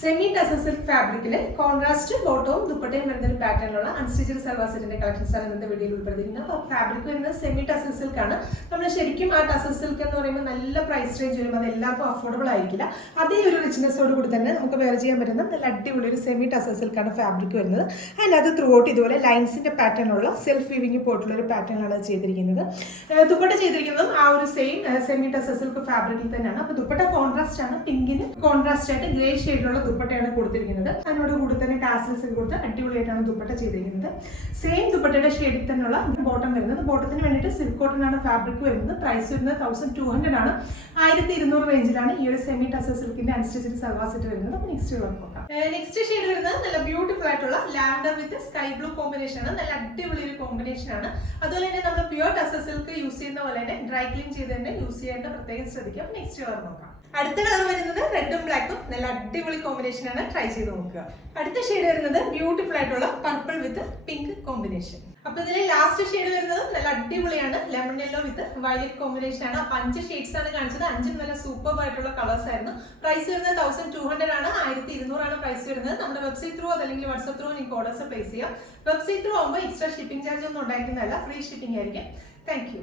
Semi tussar silk ഫാബ്രിക്കിൽ contrast ബോട്ടവും ദുപ്പട്ടയും വരുന്ന ഒരു പാറ്റേണിലുള്ള അൺസ്റ്റിച്ചഡ് സൽവാർ സെറ്റിന്റെ കളക്ഷൻസ് ആണ് ഇന്നത്തെ വീഡിയോയിൽ ഉൾപ്പെടുത്തിയിരിക്കുന്നത്. അപ്പോൾ ഫാബ്രിക് വരുന്നത് സെമി ടസർ സിൽക്ക് ആണ്. നമ്മൾ ശരിക്കും ആ ടസർ സിൽക്ക് എന്ന് പറയുമ്പോൾ നല്ല പ്രൈസ് റേഞ്ച് വരും, അത് എല്ലാവർക്കും അഫോർഡബിൾ ആയിരിക്കില്ല. അതേ ഒരു റിച്ച്നെസ്സോട് കൂടി തന്നെ നമുക്ക് വെയർ ചെയ്യാൻ പറ്റുന്ന നല്ല അടിപൊളി ഒരു സെമി ടസർ സിൽക്കാണ് ഫാബ്രിക് വരുന്നത്. ആൻഡ് അത് ത്രൂ ഔട്ട് ഇതുപോലെ ലൈൻസിന്റെ പാറ്റേണുള്ള സെൽഫ് വീവിംഗ് പോയിട്ടുള്ള ഒരു പാറ്റേണാണ് ചെയ്തിരിക്കുന്നത്. ദുപ്പട്ട ചെയ്തിരിക്കുന്നതും ആ ഒരു സെയിം സെമി ടസർ സിൽക്ക് ഫാബ്രിക്കിൽ തന്നെയാണ്. അപ്പോൾ ദുപ്പട്ട കോൺട്രാസ്റ്റ് ആണ്, പിങ്കിന് കോൺട്രാസ്റ്റ് ആയിട്ട് ഗ്രേ ഷെയ്ഡിലുള്ള ദുപ്പട്ടയാണ് കൊടുത്തിരിക്കുന്നത്. അതിനോട് കൂടി തന്നെ ടാസൽസ് കൊടുത്ത് അടിപൊളിയായിട്ടാണ് ദുപ്പട്ട ചെയ്തിരിക്കുന്നത്. സെയിം ദുപ്പട്ടയുടെ ഷെയ്ഡിൽ തന്നെയുള്ള ബോട്ടം വരുന്നത്. ബോട്ടത്തിന് വേണ്ടിയിട്ട് സിൽക്ക് കോട്ടൺ ആണ് ഫാബ്രിക് വരുന്നത്. പ്രൈസ് വരുന്നത് 1200 ആണ്. 1200 റേഞ്ചിലാണ് ഈ ഒരു സെമി ടസർ സിൽക്കിന്റെ അൺസ്റ്റിച്ചഡ് സൽവാർ സെറ്റ് വരുന്നത്. അപ്പോൾ നെക്സ്റ്റ് നോക്കാം. നെക്സ്റ്റ് ഷെയ്ഡ് വരുന്നത് നല്ല ബ്യൂട്ടിഫുൾ ആയിട്ടുള്ള ലാവൻഡർ വിത്ത് സ്കൈ ബ്ലൂ കോമ്പിനേഷൻ ആണ്. നല്ല അടിപൊളി ഒരു കോമ്പിനേഷൻ ആണ്. അതുപോലെ തന്നെ നമ്മൾ പ്യുവർ ടസർ സിൽക്ക് യൂസ് ചെയ്യുന്ന പോലെ തന്നെ ഡ്രൈ ക്ലീൻ ചെയ്ത് തന്നെ യൂസ് ചെയ്യേണ്ട പ്രത്യേകം ശ്രദ്ധിക്കുക. നെക്സ്റ്റ് കളർ നോക്കാം. അടുത്ത കളർ വരുന്നത് റെഡും ബ്ലാക്കും. നല്ല അടിപൊളി കോമ്പിനേഷൻ ആണ്, ട്രൈ ചെയ്ത് നോക്കുക. അടുത്ത ഷെയ്ഡ് വരുന്നത് ബ്യൂട്ടിഫുൾ ആയിട്ടുള്ള പർപ്പിൾ വിത്ത് പിങ്ക് കോമ്പിനേഷൻ. അപ്പൊ ഇതിലെ ലാസ്റ്റ് ഷെയ്ഡ് വരുന്നത് നല്ല അടിപൊളിയാണ്, ലെമൺ യെല്ലോ വിത്ത് വയലറ്റ് കോമ്പിനേഷൻ ആണ്. അപ്പൊ 5 ഷെയ്ഡ്സ് ആണ് കാണിച്ചത്. 5 നല്ല സൂപ്പർ ആയിട്ടുള്ള കളേഴ്സ് ആയിരുന്നു. പ്രൈസ് വരുന്നത് 1200 ആണ്. 1200 ആണ് പ്രൈസ് വരുന്നത്. നമ്മുടെ വെബ്സൈറ്റ് ത്രൂ അതല്ലെങ്കിൽ വാട്സ്ആപ്പ് ത്രൂ നിങ്ങൾക്ക് ഓർഡേഴ്സ് പ്ലേസ് ചെയ്യാം. വെബ്സൈറ്റ് ത്രൂ ആകുമ്പോൾ എക്സ്ട്രാ ഷിപ്പിംഗ് ചാർജ് ഒന്നും ഉണ്ടായിരിക്കുന്നതല്ല, ഫ്രീ ഷിപ്പിംഗ് ആയിരിക്കും. Thank you.